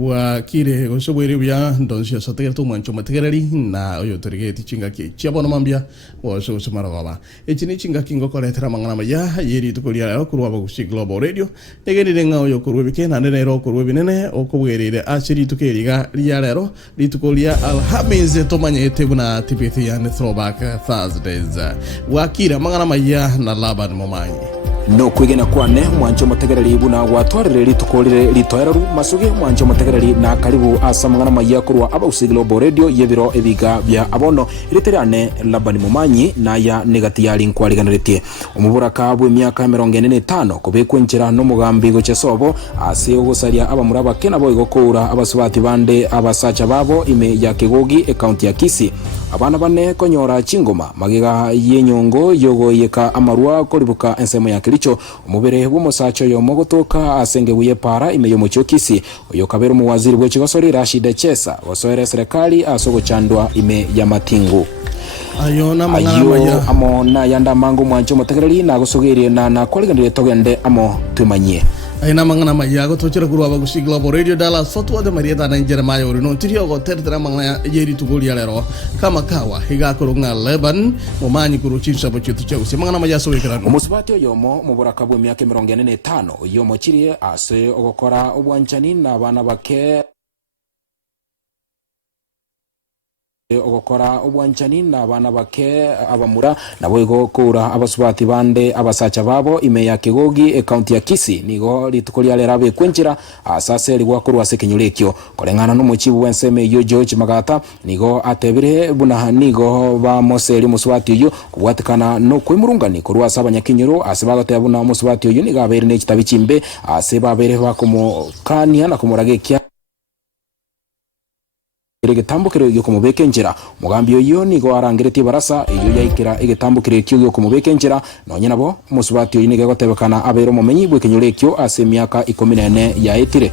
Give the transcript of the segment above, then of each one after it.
Wakire usobwere bya ndonsia sotegera to mancho mategereri na oyo terigeti chingaki chiabono mambia waso sumaraba echini chingaki ngokoletera Amang'Ana ya yeri tukolia kurwa bagusi Global Radio egeni denga oyo kurwebike na nene ro kurwebinene okubwerere achiri tukeriga lya lero litukolia alhamize tomanyete buna tipeti ya throwback Thursdays wakira Amang'Ana ya na laban momanyi no kwigena kwane mwancho mategereri buna watwarire litukolire litoereru masuge mwancho mategereri na karibu asa Amang'Ana ya kurwa abagusi Global Radio yebiro ebiga bya abono iriterane labani mumanyi na ya negati ya linkwariganirite umuburaka bwe myaka 45 kubekwenjera no mugambi gochesobo ase ogosaria abamuraba kena boigo kura abasubati bande abasacha babo ime ya Kigogi account ya Kisi abana bane konyora chingoma magiga yenyongo yogoyeka amarua koribuka ensemo ya Kilicho umubere bw'umusacho yo mogotoka asenge buye para ime yo muchokisi oyo kabero mu waziri bw'ekigosori Rashid Chesa gosoere serikali asogo chandwa ime ya Matingu ayo amona yanda mangu mwancho mutegereri na gosogerie na kwaliganire togende amo tumanye aina Amang'Ana ya go tochera kurwa bagusi Global Radio dala sotwa de Marieta na Jeremiah uri tirio go tertera Amang'Ana yeri tugolia lero kama kawa higa kurunga Leban mumanyi kuruchisha bochetu cheusi Amang'Ana ya sowe kana umusubati yomo muburaka bwo myaka 45 yomo chirie ase ogokora obwanchani na bana bake ogokora obwanchani na bana bake abamura nabo igokura abasubati bande abasacha babo ime ya Kigogi account ya Kisi nigo litukolia lerabe kwenjira asase ligwa kurwa sekinyurekyo kolengana no muchibu wenseme yo George Magata nigo atebire buna nigo ba Moseli musubati yo kubwatikana no kwimurungani kurwa sabanyakinyuro asibagote buna musubati yo niga abere ne kitabichimbe asebabere bakomo kania na kumuragekia igitambukiro yo kumubekenjera mugambi yo nigo arangireti barasa iyo yaikira igitambukiro yo kumubekenjera nonye nabo musubati yo nige gotebekana abero mumenyi bwekenyurekyo ase myaka 14 ya etire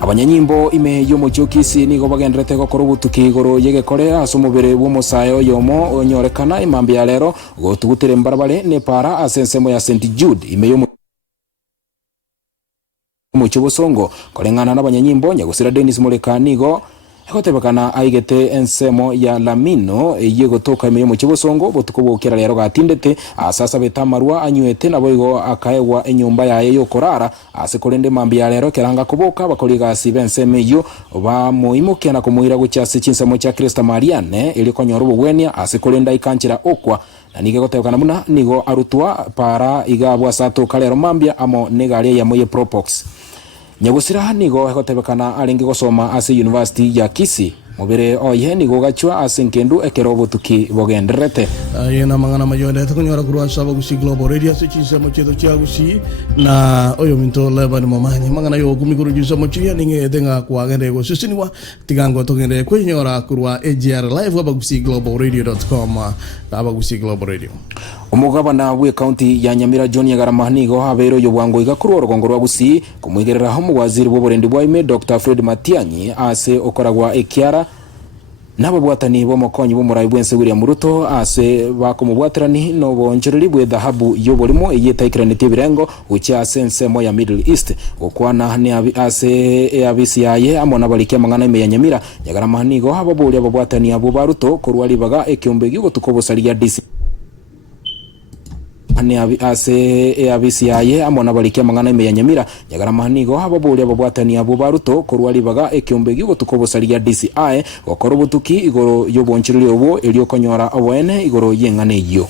abanyanyimbo ime yo mujokisi nigo bagendrete gokora ubutuki Igoro yegekore asumubere bw'umusayo yomo onyorekana imambi ya lero gotugutere mbarabare ne para asensemo ya St Jude ime yo muchobosongo kolengana n'abanyanyimbo nyagusira Dennis Muleka nigo ekotebekana aigete ensemo ya Lamino yegotoka ime muchobosongo botukobokera lero gatindete asasa betamarwa anywete naboigo akaewa enyumba yaye yo korara asekolende mambi ya lero keranga kuboka bakoliga asibenseme yo ba muimukena kumuira guchase chinsemo cha Krista Mariane ili konyoro bugwenia asekolenda ikanchira okwa na nige gotebekana muna nigo arutwa para igabwa sato kalero mambia amo negare ya moye propox nyagusira nigo hekotebekana alingi gosoma ase university ya Kisi mubere oye nigo gachwa asenkendu ekerobo tuki bogendrete ayena Amang'Ana yonde tukonyora kurwa sabagusi Global Radio sechinsa mochedo chagusi na oyo minto Leban momanyi Amang'ana yo kumikuru jusa mochia ninge denga kwagende go susiniwa tigango togende kwenyora kurwa AGR live abagusi globalradio.com abagusi Global Radio umugabana we county ya Nyamira John Yagarama nigo habero yo bwango igakuru rugongo rwa gusi kumwigerera ho mu waziri w'uburendi bwa ime Dr. Fred Matianyi ase okoragwa ekiara nabo bwatani bo mokonyi bo murayi bwense buri muruto ase bakomubwatirani no bonjereri bwe dhahabu yo bolimo eyetaikranite birengo ucha sense mo ya Middle East okwana ne ase abisi yaye amona balike Amang'Ana ime ya Nyamira Yagarama nigo habo buri ababwatani abo baruto kurwali baga ekyombe gigo tukobosalia DC ani ase abisi yaye amona balike Amang'ana ime ya Nyamira Yagarama nigo hababuri ababwatani abo baruto kurwali baga ekyombe gigo tukobosalia DCI gokora butuki Igoro yo bonchirire obo elio konyora awene Igoro yengane yo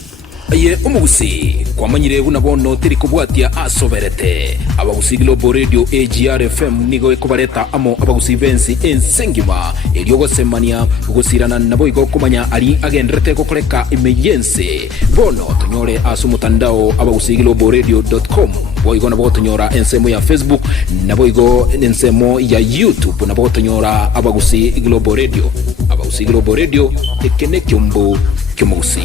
aye umugusi kwamanyire buna bono tiri kubwatia asoberete abagusi Global Radio AGR FM nigo ekobareta amo abagusi bensi ensengima elio gosemania gusirana nabo igo kumanya ali agendrete gokoreka emergency bono tunyore asumutandao abagusi globalradio.com boigo nabo tunyora ensemo ya Facebook nabo igo ensemo ya YouTube nabo tunyora abagusi Global Radio ekene kyombo kyomugusi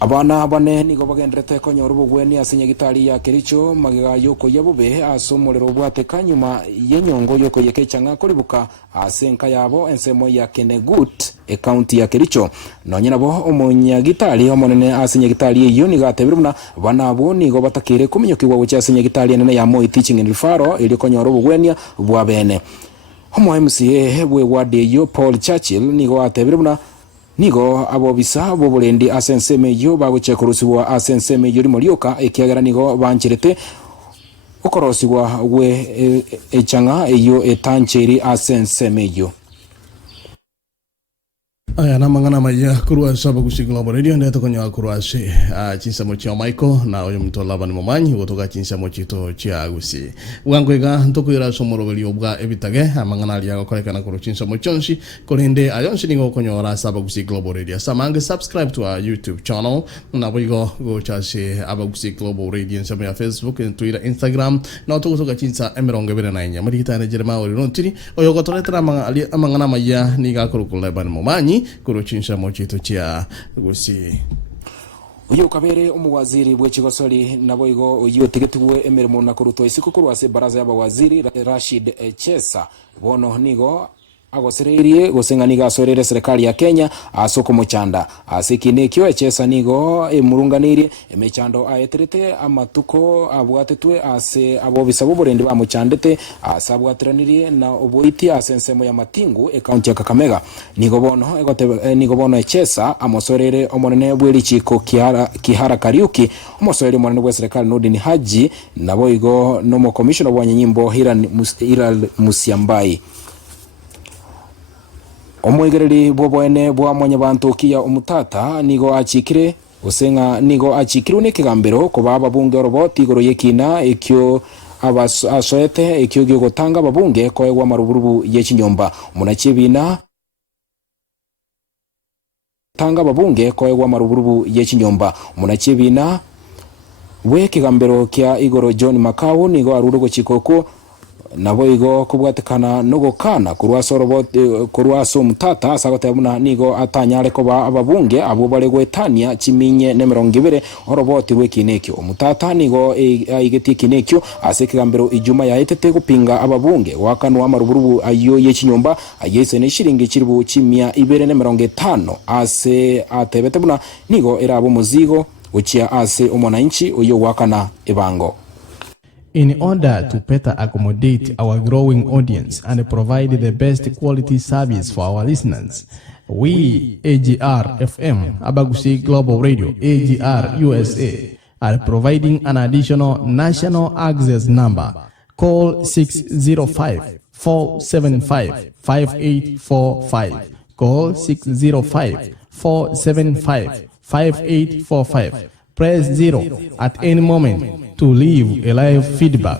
abana bane nigo bagendrete konyora ubugweni asinye gitari ya Kericho magiga yoko yabube asomorero bwatekanye na yana bana ko yekechanga kuribuka asenka yabo ensemo ya Kenegut county ya Kericho nonye nabo umunyagitari omonene asinyagitari iyo nigatebire buna banabo nigo batakire kumenyokirwa gucha asinyagitari nene ya Moi Teaching and Referral ili konyoro bugwenia bwa bene omo MCA bwe ward iyo Paul Churchill nigo atebire buna nigo abobisa boburendi asenseme iyo baguchekurusibwa asenseme iyo limorioka ekiagera nigo banchirete okorosibwa gwe echanga iyo etancheri asenseme iyo. Aya namang'ana maya kurua saba kusigla radio ndeto konya kurua se chinsa mochi o Michael na oyo mto laba ni momanyi gotoka chinsa mochi to chia gusi wangwega ntokuira somoro bali obwa Ebitage amang'ana ali yakolekana kuru chinsa mochonsi kolende ayonsi ningo konya saba kusigla radio samange subscribe to our YouTube channel na boigo go chase abagusigla radio nsama ya Facebook and Twitter Instagram na otoka chinsa emeronge bena nanya marita na jerema ori nontiri oyo gotoletra amang'ana maya niga kuru kuleba ni momanyi kuruchinsha mochito chia gusi uyu kabere umuwaziri bw'ekigosori nabo igo uyu tigetiwe emirimo na kuruto isiku kurwase baraza y'abawaziri Rashid Chesa bono nigo agosererie gosenga niga asorere serikali ya Kenya asoko muchanda asikine kyo Chesa nigo emurunganiri emechando ayeterete amatuko abwatetwe ase abobisa boburende bamuchandete asabwatiraniriye na oboiti asensemo ya matingu county ya Kakamega nigo bono Chesa amosorere omonene bw'elichiko kihara Kariuki omosorere omonene bwa serikali Nordin Haji nabo igo nomo commissioner wa nyimbo Hira Musiambai omwegereri bwobwene bwa mwanyabantu kia umutata nigo achikire usenga nigo achikirwe n'ekigambiro kuba ababunge roboti Igoro yekina ekyo abasoete ekyo gotanga ababunge koegwa maruburubu y'ekinyomba munakibina tanga ababunge koegwa maruburubu y'ekinyomba munakibina we kigambiro kya Igoro John Makau nigo arurugo chikoko nabo igo kubwatekana nogokana kurwaso mutata asagotabuna nigo atanyare koba ababunge abo bare gwetania kiminye ne 20 oroboti wekinekyo mutata nigo igeti kinekyo asekigambiro ijuma yahetete gupinga ababunge wakanwa maruburubu ayo yekinyomba ayese ne shiringi kiribu kimya 250 ase atebetebuna nigo erabo muzigo uchia ase omonanchi uyo wakana ebango. In order to better accommodate our growing audience and provide the best quality service for our listeners, we, AGR FM, Abagusi Global Radio, AGR USA, are providing an additional national access number. Call 605-475-5845. Call 605-475-5845. Press 0 at any moment to leave a live feedback.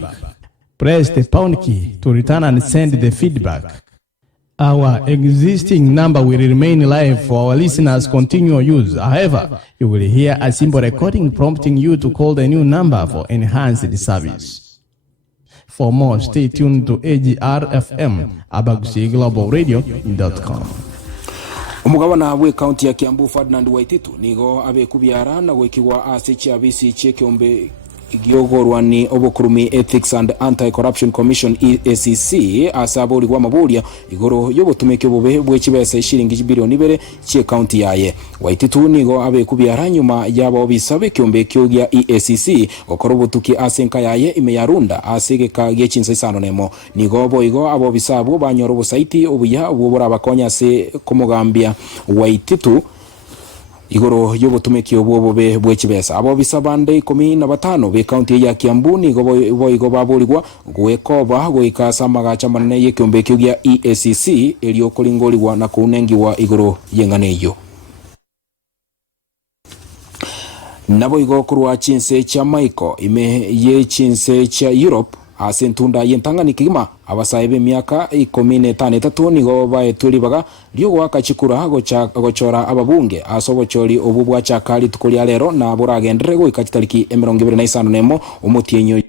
Press the pound key to return and send the feedback. Our existing number will remain live for our listeners' continual use. However, you will hear a simple recording prompting you to call the new number for enhanced service. For more, stay tuned to AGR FM, abagusiglobalradio.com. Umugabana we county ya Kiambu Ferdinand Waititu nigo abe kubyara na gwekirwa asichi abisi chekyombe igiyogorwani obukurumi Ethics and Anti-Corruption Commission EACC asabori gwa maburia Igoro yobutumeke bube bwekibese shiringi bilioni 2 che county yaye Waititu nigo abe kubyara nyuma yabo bisabe kyombe kyogya EACC okorobutuki asenka yaye imeyarunda asegeka gechinsa nemo nigo boigo abo bisabo banyoro busaiti obuya obubura bakonya se kumugambia Waititu Igoro yobutumeki obwobe bwekibesa abo bisabande 15 be county ya Kiambu nigo boigo babuligwa gwekoba gwikasa magacha manene yekyombe kyogya EACC elio kolingoliwa na kunengiwa Igoro yenganeyo nabo igo kurwa chinse cha Michael ime ye chinse cha Europe asentunda yentanga nikigima abasaebe miaka 15 nigo baeturibaga lyo wakachikura gochora ababunge asobochori obubwa chakali tukulya lero na buragendere go ikachitaliki 25 nemo umutienyo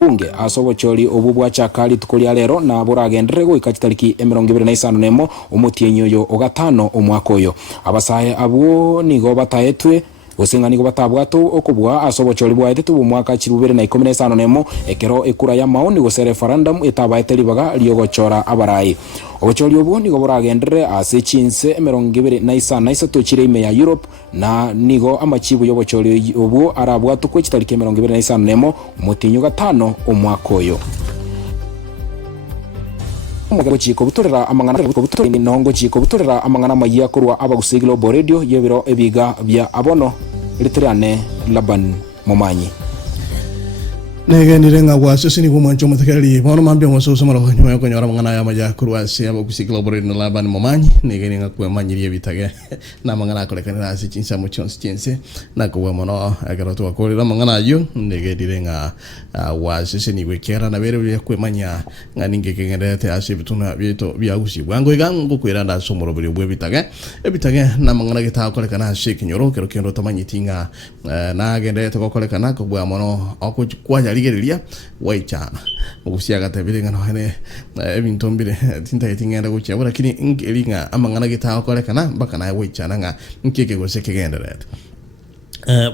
bunge asobochori obubwa chakali tukulya lero na buragendere go ikachitaliki 25 nemo umutienyo yo ogatano omwakoyo abasaye abo nigo bataetwe gusing'ani batabwatu okubwa asobochori bwa etetu mwaka 2015 nemo ekero ekura ya maoni gose referendum itabaete libaga liogochora abarai obochori obwo nigo buragendere ase chinse 25 chire ime ya Europe na nigo amachibu yobochori obwo arabwatu kwa chitariki 25 nemo mutinyo gatano omwaka oyo umugabo chiko butorera amang'ana Amayia kurwa Abagusi Global Radio yebiro ebiga bya abono litriane Laban Momanyi nege nirenga wase sini kumancho matakali bono mambia waso samaro nyoyo konyora Amang'ana Amayia kurwa se Abagusi Global Radio Laban Momanyi nege ninga kwa manyiri Ebitage na Amang'ana kolekana ase chinsa muchons chinse na kwa mono agaroto akorera Amang'ana yo nege nirenga wase sini wekera na bere bya kwa manya nganinge kengerete ase bituna bito byagusi bwango igango kwiranda somoro buri Ebitage na Amang'ana gita kolekana ase kinyoro kero kendo tamanyitinga na gendete kolekana kwa mono akwa ligeria waichana ugusiaga tabiringa no hane ebintombire tinta itingenda guchabura kini ingelinga Amang'ana gita kolekana baka na waichana nga nkeke gose kegenderete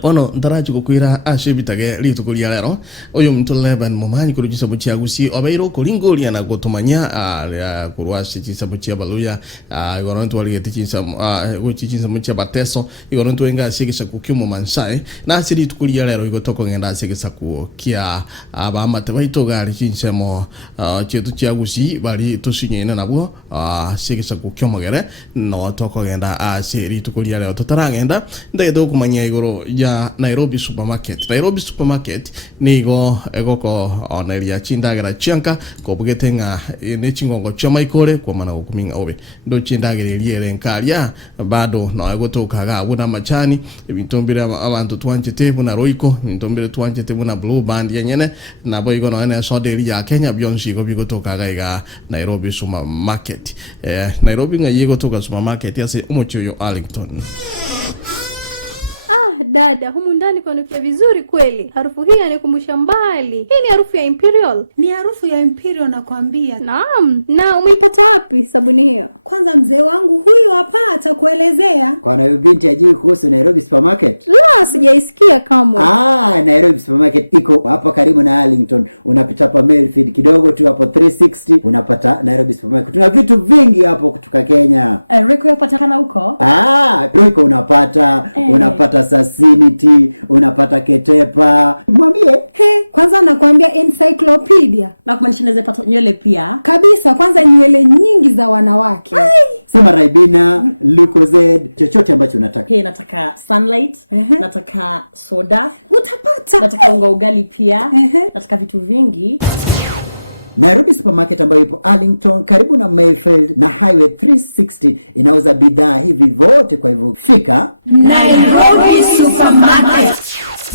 bono ndaraji kukwira ase Ebitage litukulia lero oyo muntu Laban Momanyi kurujisa buchiagusi obairo kulingolia na gotomanya kurwasi chisa buchia baluya igoro ntu waligeti chisa guchichinsa muchia bateso igoro ntu enga sigisa kukyumo mansai na ase litukulia lero igotoko ngenda sigisa kukia abamate baitogali chinsemo chetu chiagusi bali tusinyene nabo sigisa kukyomogere no toko ngenda ase litukulia lero totarangenda ndedo kumanya igoro ya Nairobi supermarket nigo egoko onelia chindagera chianka kobugetenga ne chingongo choma ikore kwa mana okuminga obe ndo chindagera liere nkalia bado no egotokaga abuna machani ebintombira abantu twanchete buna roiko ebintombira twanchete buna blue band yenyene nabo igo no ene sodeli ya Kenya byonsi go bigotokaga iga Nairobi supermarket Nairobi nga yegotoka supermarket yase umuchoyo Arlington. Dada, humu ndani kwanukia vizuri kweli. Harufu hii inanikumbusha mbali. Hii ni harufu ya Imperial. Ni harufu ya Imperial nakwambia. Naam. Na umeipata wapi sabuni hiyo? Kwanza mzee wangu huyu hapa atakuelezea. Kwa na binti ajui kuhusu Nairobi supermarket? La, sijaisikia kamwe. Nairobi supermarket iko hapa karibu na Arlington. Unapita hapa Mayfield kidogo tu hapo 360 unapata Nairobi supermarket. Tuna vitu vingi hapo kutoka Kenya. Rico yapatikana huko? Rico unapata Sasinity, unapata Ketepa. Mwambie, kwanza nakwambia encyclopedia. Na kumaanisha naweza pata nywele pia. Kabisa, kwanza nywele nyingi za wanawake. Sema Raibina, Lucozade, chochote ambacho unataka. Nataka sunlight, nataka soda, utapata. Nataka unga ugali pia, nataka vitu vingi. Nairobi supermarket ambayo ipo Arlington karibu na Mayfield na Highway 360 inauza bidhaa hivi vote, kwa hivyo fika Nairobi supermarket.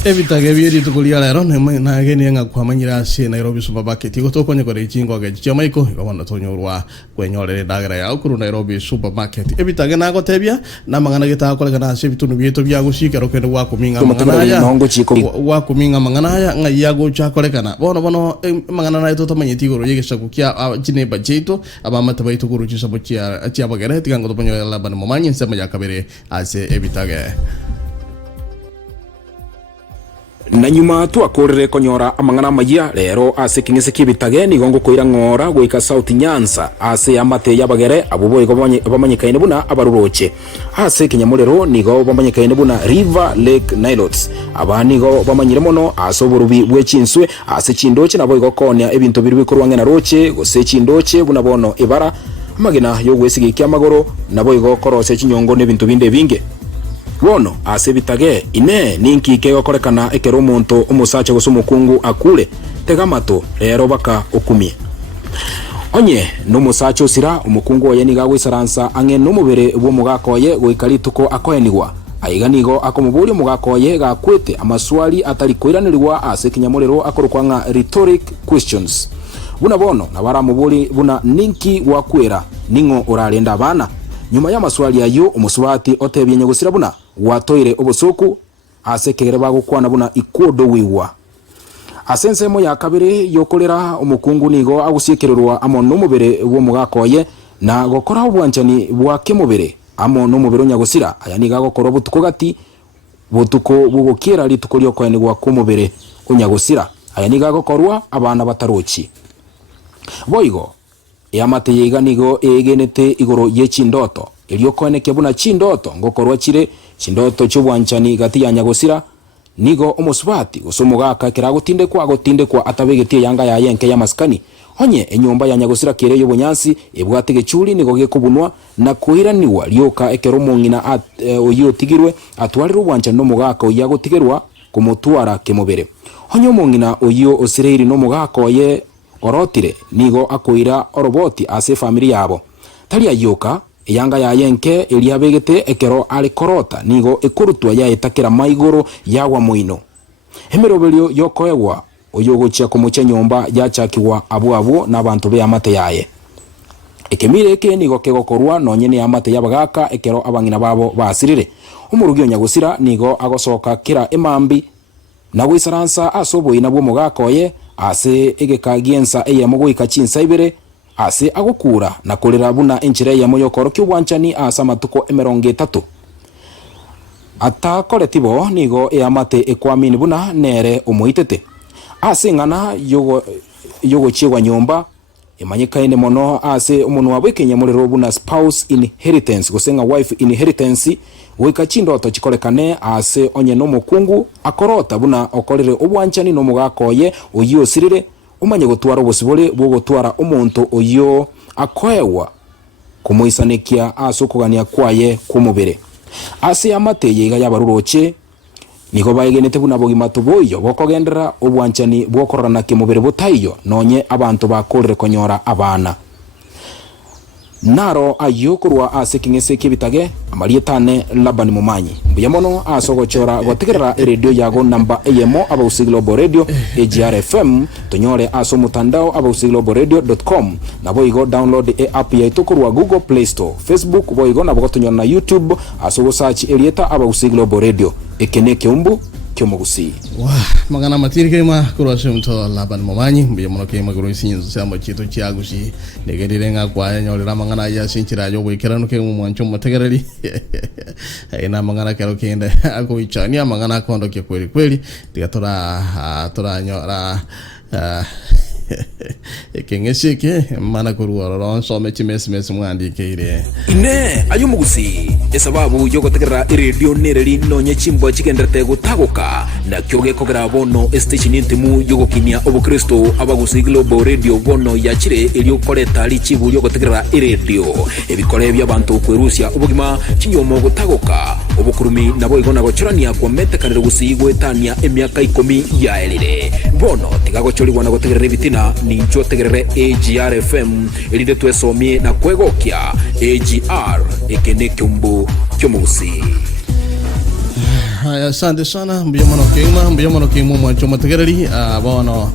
Ebitage biri tukulia lero na gene nga kwamanyira ase Nairobi supermarket igotokonye kore ichingo ga chioma iko igabana tonyorwa kwenyorere dagara ya okuru Nairobi supermarket Ebitage na gotebia na Amang'ana gita kolekana ase bitunu bieto bya gushikero kende wakuminga Amang'ana ya nga yago cha kolekana bono Amang'ana na ito tamanyiti igoro yegeshaku kya chine bajeto abamata baito guru chisabo chia Abagere tigango topanyo Laban Momanyi nsema ya kabere ase Ebitage. na nyuma twakorere konyora Amang'ana Amayia rero ase kingese k'Ebitage nigo ngokoira ng'ora goika South Nyanza ase amate y'Abagere abubo igo bamanyikaine buna abaruroche ase kinyamurero nigo bamanyikaine buna River Lake Nilotes abani go bamanyire mono ase oburubi bw'echinswe ase chindoche nabo igo konya ebinto biri bikorwa ngena roche gose chindoche buna bono ibara magina yo gwesigikia magoro nabo igo korose chinyongo n'ebintu binde binge wono ase Ebitage ine ninkike gokorekana ekero omonto omusacha gose omukungu akule tegamato rero baka okumie onye no musacha osira omukungu oye niga gwisaransa ang'e no mubere bwo mugakoye goikarituko akoenigwa aiganigo akomuburi mugakoye gakwete amaswali atari koiranirwa ase kinyamurero akorokwa rhetoric questions buna bono nabara muburi buna ninki wakwera ningo orarenda abana nyuma ya maswali ayo omusubati otebyenye gusira buna watoire obosoku ase kegere bagukwana buna ikodo wiwa asensemo ya kabiri yokolera omukungu nigo agusiekererwa amo no mubere bwo mugakoye na gokora obwanchani bwa kemubere amo no mubere nyagusira aya niga gokora butuko gati butuko bugukira rituko ryo kwene gwa kumubere unyagusira aya nigagokorwa abana batarochi boigo yamate yiganigo egenete igoro ye chindoto elio kwene kebuna chindoto ngokorwa chire chindoto chobwanchani gati ya nyagusira nigo omusubati usomugaka kiragutinde kwa atabegetie yanga ya yenke ya maskani honye enyomba ya nyagusira kire yo bunyansi ebwate gechuri nigo gekubunwa na kuhiraniwa ryoka ekero mungina oyo tigirwe atwarira ubwancha no mugaka oya gutigerwa kumutwara kemubere honye mungina oyo osireiri no mugaka oye orotire nigo akoira oroboti ase family yabo tali ayoka yanga ya yenke eliabegete ekero ali korota nigo ekurutwa ya etakira maigoro yawa muino emerobelio yokoewa oyo gocha kumucha nyomba yachakiwa abu n'abantu be amate yaye ekemire ke nigo kegokorwa nonyene amate yabagaka ekero abangina babo basirire umurugyo nyagusira nigo agosoka kira emambi na gwisaransa asoboye nabwo mugaka oye ase egekagiensa eyamugoika chinsa ibere ase agukura na kolera buna enchire ya moyokoro kyubwanchani asa matuko 30 ata koletibo nigo eamate ekwamini buna nere umuitete ase ngana yogo chiwa nyomba emanyikaine mono ase umuntu wabwekenya muri buna spouse inheritance gosenga wife inheritance wika chindoto chikorekane ase onye no mukungu akorota buna okorere ubwanchani no mugakoye uyo sirire umanye gutwara ubusibore bwo gutwara umuntu uyo akoewa kumuisanikia asukugania kwaye kumubere ase amate yiga yabaruroche nigo bayegenete buna bogima tuboyo bokogendera ubwanchani bwokorana kimubere butayo nonye abantu bakorere konyora abana naro ayokurwa ase kingese kibitage amalietane labani mumanyi mbuyamono asogochora gotegerera radio yago namba eyemo Abagere Global Radio AGR FM tonyore aso mutandao abagere.com na boigo download app ya itukurwa Google Play Store Facebook boigo na bogotonyora na YouTube aso search elieta Abagere Global Radio ekeneke umbu kyomugusi magana matiri kema kurwase mto laban mumanyi mbuyamono kema kurusi nzo sama chito chiagusi negendirenga kwa nyolera mangana ya sinchira yo wekera ke mwancho mategereri ina mangana kero kende ako ichania mangana kondo ke kweli tora nyora ekengesheke mana kuruwa ron so mechi mwandi keire ine ayumugusi esababu yo gotegerera radio nereri nonye chimbo chigenderte gutagoka na kyoge kogera bono station intimu yo gokinia obukristo Abagere Global Radio bono yachire elio koleta lichibu yo gotegerera radio ebikole by'abantu kwerusia ubugima chinyomo gutagoka obukurumi nabo igona gochorania kwa metekaniro gusigwe tania emyaka 10 ya elire bono tigagochorigwa na gotegerera bitina ni ncho tegerere AGR FM elinde twesomie na kwegokia AGR ekene kyumbu kyomusi. Asante sana mbiyamono kema mwancho mategereri bono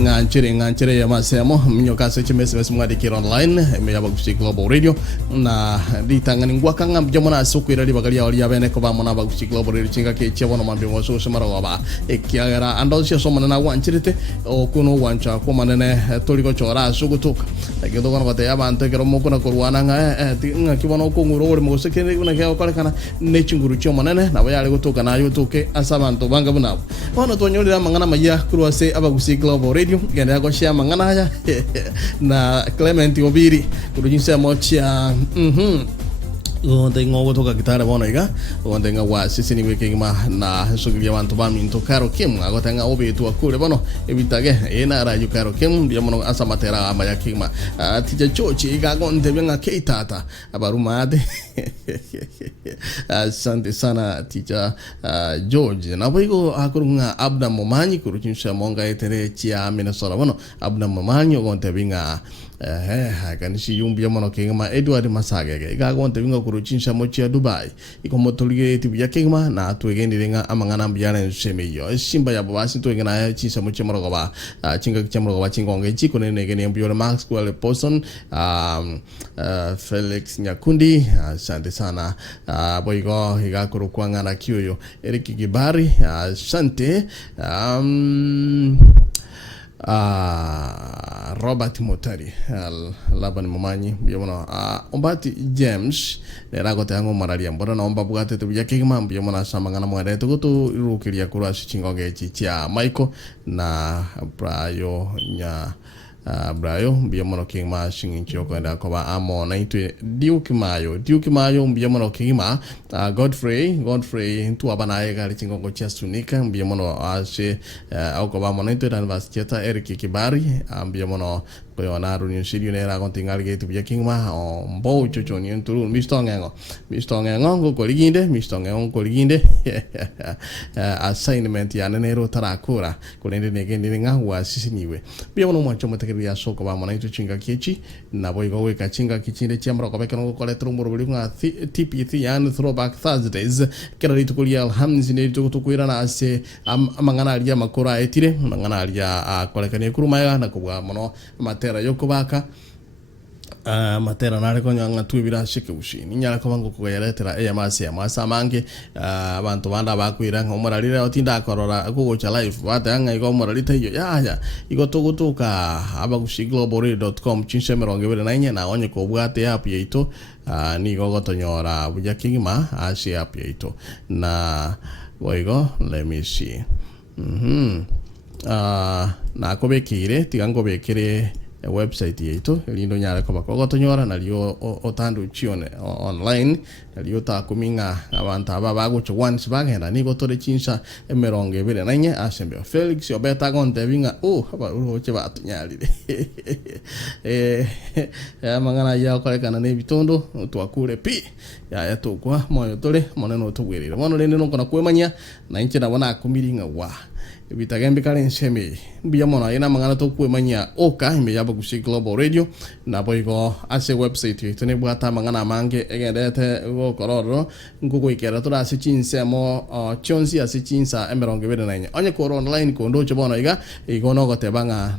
nganchere ya masemo mnyokase chimese mwadikira online me Abagere Global Radio na ditangani ngwakanga mjamona asukwira libagalia oli abene ko bamona Abagere Global Radio chinga ke chebono mambi woso semara waba ekiagara andosia somana na wanchirite okuno wancha ko manene toliko chora asugutuka ekedo kono kote yabante kero mokuna kurwana nga kibono ko nguro oli mosekere kuna ke okolekana ne chinguru chomanene na bayali gutuka na yutuke asabantu banga bunabo ono tonyolera mangana maya kurwase Abagere Global Radio genda go share Amang'Ana haya na Clement Obiri kujinsa mocha Wonde ngogo toka kitara bona iga wonde nga wa sisi ni wiki ma na sugili bantu bami to karo kim agotenga obi tu akure bono Ebitage ena ra yu karo kim bia mono asa matera amaya kima tija chochi iga gonde benga keitata abarumade asante sana tija George na boigo akurunga abda momanyi kuruchinsha monga etere chia Minnesota bono abda momanyi gonte benga kanisi yumbi yamono kengma Edward Masagege igagonte binga kuruchinsha mochi ya Dubai ikomotolige tibuya kengma na tuegendirenga Amang'Ana mbiyana nsemeyo simba ya babasi tuegena chinsa mochi morogoba chinga chamorogoba chingonge chiko nene mbiyore Maxwell Poson Felix Nyakundi asante sana boigo igakuru kwangana kiyoyo Eric Gibari asante Robert Motari laban mamanyi biyono Ombati James nera gote ango mararia mbona na omba bugate to bya kigma biyomo na Samang'ana mware to goto rukiria kura chingoge chicha Michael na Brayo biyomo kigma shingi kwenda kwa amo na itwe Duke Mayo biyomo kigma Godfrey tu abanaye gali chingogo chestunika biyomo ase au kwa mo na itwe university ta Eric Kibari biyomo ko na runion sidio nera kontingal ge tibya kingma mbo chocho ni nturu mistongengo ko liginde assignment ya nero tarakura kulende negende nga wa sisiniwe biyono mwancho matakiri ya soko ba mona chinga kichi na boigo we kachinga kichinde chamro ko bekeno ko letro muro buli nga TPT and throwback Thursdays kera litukulia alhamzi ne tukuira na ase Amang'ana alia makora etire Amang'ana alia kolekane kurumaya na kubwa mono matera yokobaka matera nare konya ngatubira shike ushini nyala kabango kuyeretera amasa mange abantu banda bakwira ngomoralire otinda akorora akugocha live batanga igomoralite iyo ya igotogotoka abagusiglobalradio.com chinsemerongebere nanye na onye ko bwate app yeito ni gogotonyora buja kingima asi app yeito na boigo let me see na kobekire tigangobekire website yetu lindo nyara kwa gotonyora na lio otandu chione online na lio ta kuminga abantu ababago cho once bagenda ni gotore chinsa emeronge bere nanye asembe Felix obeta gonte binga aba uroche batunyalire Amang'ana ya kwa kana ne bitondo twakure pi ya tukwa moyo tole moneno tugwirira mono lende no kona kwemanya na inche na bona akumiringa wa Ebitage kale nseme biyamono ina Amang'ana to kwemanya oka ime yaba kusi Global Radio na boigo ase website yetu ne bwata Amang'ana mange egerete go kororo ngugo ikera to ase chinse mo chonsi ase chinsa emeronge bere nanye onye ko online ko ndo chobono igo no gotebanga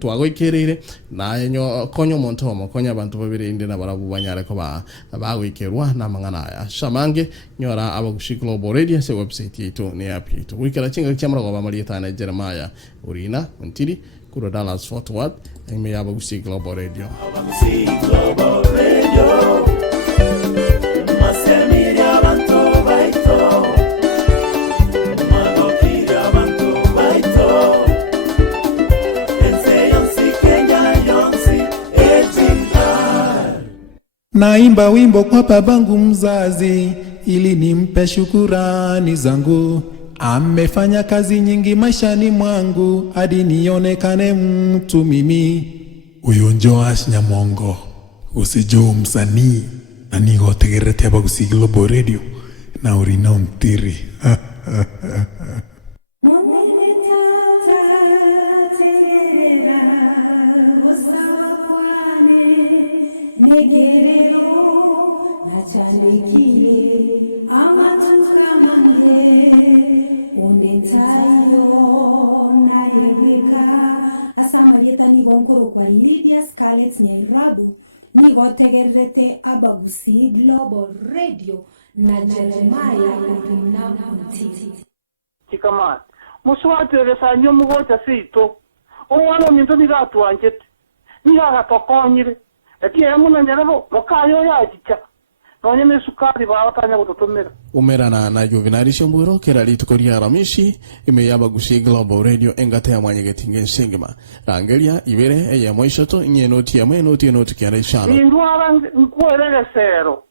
twago ikerire na enyo konyo montomo konya abantu babire inde na barabu banyare ko ba ikerwa na Amang'ana shamange nyora abagushi Global Radio ase website yetu ne app yetu wikera chinga chamra go bamalieta na Jeremiah Urina Untiri Kuro Dallas Fort Worth ime Abagusi Global Radio Masemiri abantu baito Magokiri abantu baito Ense yonsi Kenya yonsi Naimba wimbo kwa babangu mzazi ili nimpe shukurani zangu. Amefanya kazi nyingi maishani mwangu hadi nionekane mtu mimi. Uyo Joash Nyamongo usijo msanii na nigotegerete Abagusi Global Radio na Urina Untiri. Monene tata terera usawa kwane negerero na chandikire amatuka mange ondetayo na yeweka asamarieta nigonkoro kwa Lydia Scarlett Nyairabu nigotegerete Abagusi Global Radio na Jeremiah Urina Untiri. Chikama muswatere sanyo mugota sito omwana minto bigatu anjete niga tokonyire ati emuna nyarabo mokayo yajicha nonye mesukari baatanya gutotomera umera na juvenali shomburo kera litukoria ramishi ime Abagusi Global Radio engate ya mwanye getinge singema rangelia ibere ya moishoto nye noti ya mwe noti kiare shano indwara nkwelele sero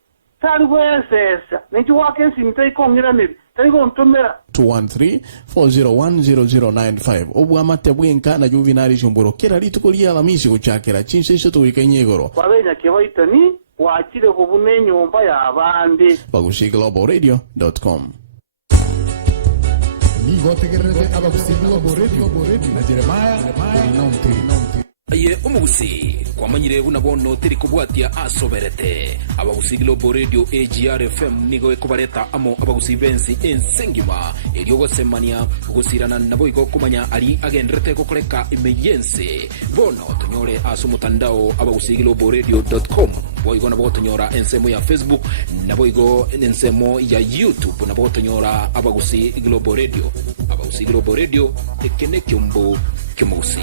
tarwesesa nijuwake sinte ikonyira nibi 213-401-0095 obwa mate bwenka na juvenali shomburo kera litukoria ramishi kuchakera chinse shoto wikenye Igoro babenya kewaitani wakire kubune nyumba y'abandi abagusiglobalradio.com nigotegerete Abagusi Global Radio na Jeremiah Urina Untiri. Aye omugusi kwamanyire bunabono tiri kubwatia asoberete Abagusi Global Radio AGRFM nigo ekobareta amo Abagusi benzi ensengima eliogo semania gusirana nabo igo kumanya ali agendrete kokoreka emergency bono tonyore asumutandao abagusiglobalradio.com boigo nabo tonyora ensemo ya Facebook nabo igo ensemo ya YouTube nabo tonyora Abagusi Global Radio Abagusi Global Radio ekene kyombo kyomugusi.